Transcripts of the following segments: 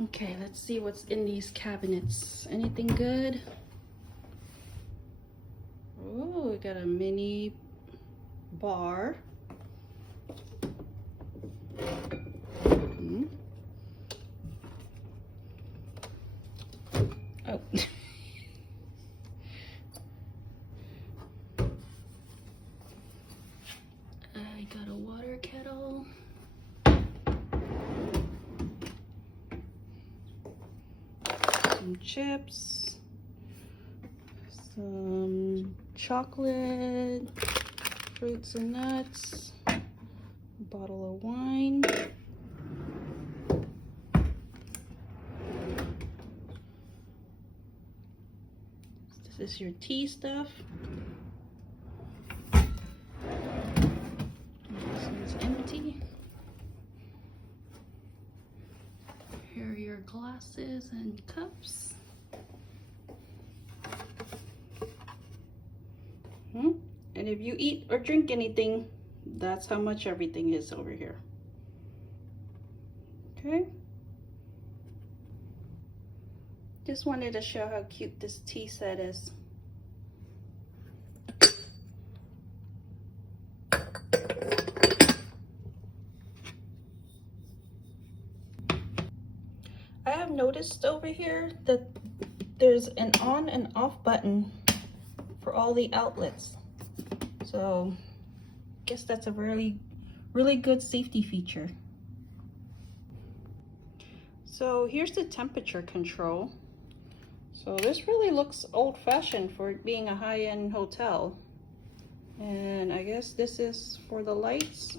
Okay, let's see what's in these cabinets. Anything good? Oh, we got a mini bar. Oh. I got a water kettle. Some chips. Some chocolate. Fruits and nuts. A bottle of wine. This is your tea stuff. This one's empty. Here are your glasses and cups. And if you eat or drink anything, that's how much everything is over here. Okay. Just wanted to show how cute this tea set is. I have noticed over here that there's an on and off button for all the outlets. So I guess that's a really good safety feature. So here's the temperature control. So this really looks old-fashioned for it being a high-end hotel. And I guess this is for the lights.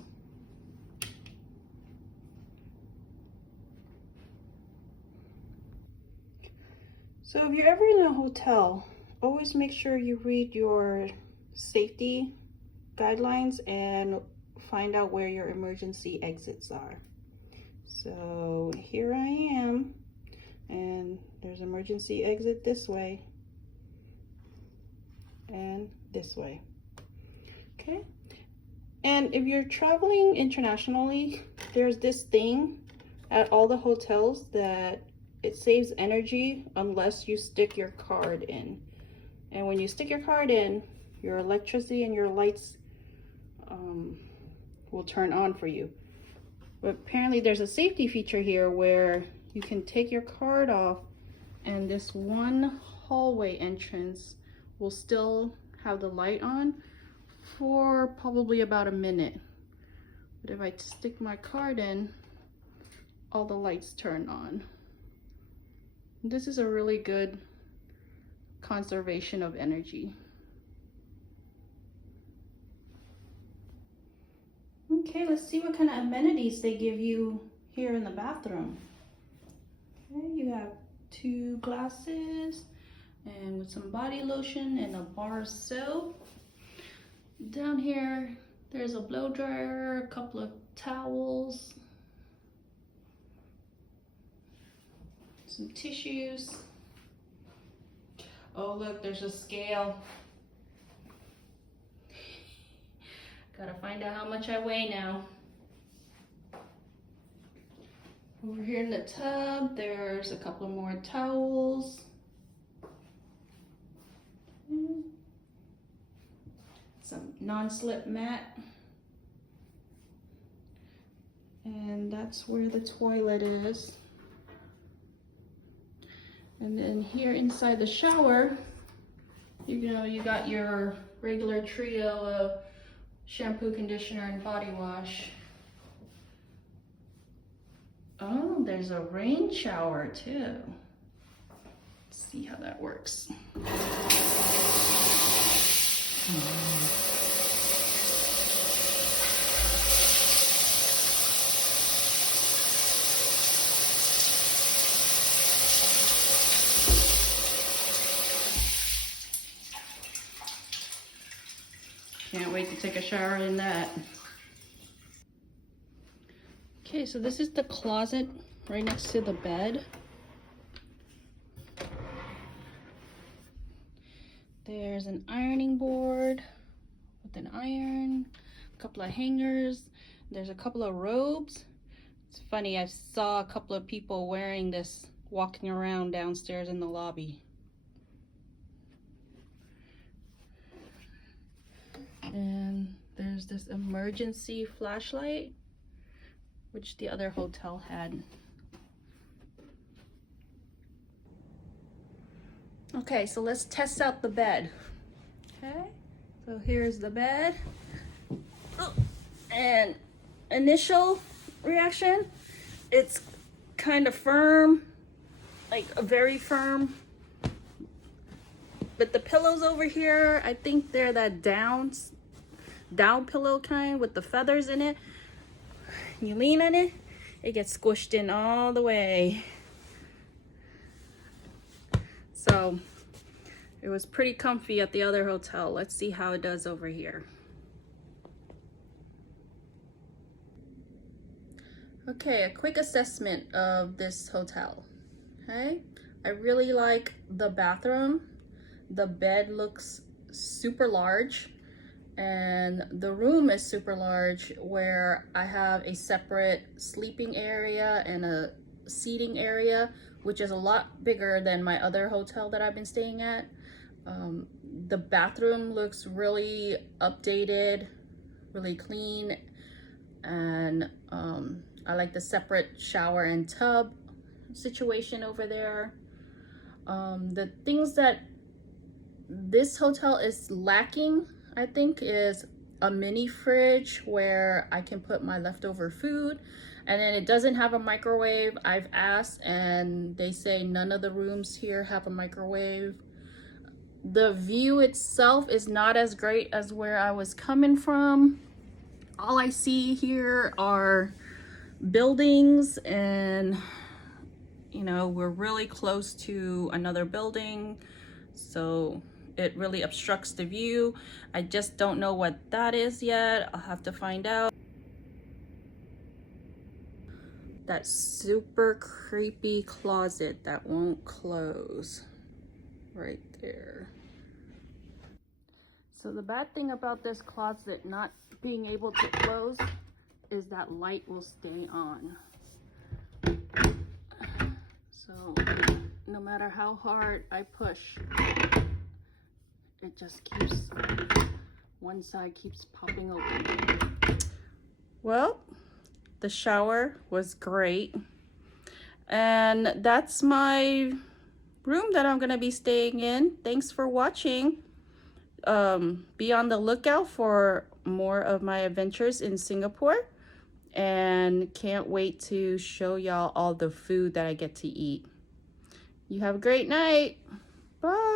So if you're ever in a hotel, always make sure you read your safety guidelines and find out where your emergency exits are. So here I am, and there's emergency exit this way and this way. Okay, and if you're traveling internationally, there's this thing at all the hotels that it saves energy unless you stick your card in. And when you stick your card in, your electricity and your lights will turn on for you. But apparently there's a safety feature here where you can take your card off and this one hallway entrance will still have the light on for probably about a minute. But if I stick my card in, all the lights turn on. This is a really good conservation of energy. Okay, let's see what kind of amenities they give you here in the bathroom. Okay, you have 2 glasses and with some body lotion and a bar of soap. Down here, there's a blow dryer, a couple of towels, some tissues. Oh look, there's a scale. Gotta find out how much I weigh now. Over here in the tub, there's a couple more towels. Some non-slip mat. And that's where the toilet is. And then here inside the shower, you got your regular trio of shampoo, conditioner, and body wash. Oh, there's a rain shower too. Let's see how that works. Can't wait to take a shower in that. Okay, so this is the closet right next to the bed. There's an ironing board with an iron, a couple of hangers. There's a couple of robes, It's funny, I saw a couple of people wearing this walking around downstairs in the lobby. And there's this emergency flashlight, which the other hotel had. Okay, so let's test out the bed. Okay, so here's the bed. And initial reaction, it's kind of firm, like very firm. But the pillows over here, I think they're that down pillow kind with the feathers in it. You lean on it, it gets squished in all the way. So it was pretty comfy at the other hotel. Let's see how it does over here. Okay, a quick assessment of this hotel. Okay, I really like the bathroom. The bed looks super large, and the room is super large, where I have a separate sleeping area and a seating area, which is a lot bigger than my other hotel that I've been staying at. The bathroom looks really updated, really clean, and I like the separate shower and tub situation over there. The things that this hotel is lacking, I think, is a mini fridge where I can put my leftover food. And then it doesn't have a microwave. I've asked and they say none of the rooms here have a microwave. The view itself is not as great as where I was coming from. All I see here are buildings, and you know, we're really close to another building, so it really obstructs the view. I just don't know what that is yet. I'll have to find out. That super creepy closet that won't close right there. So the bad thing about this closet not being able to close is that light will stay on. So no matter how hard I push, it just keeps, one side keeps popping open. Well, the shower was great. And that's my room that I'm gonna be staying in. Thanks for watching. Be on the lookout for more of my adventures in Singapore, and can't wait to show y'all all the food that I get to eat. You have a great night. Bye.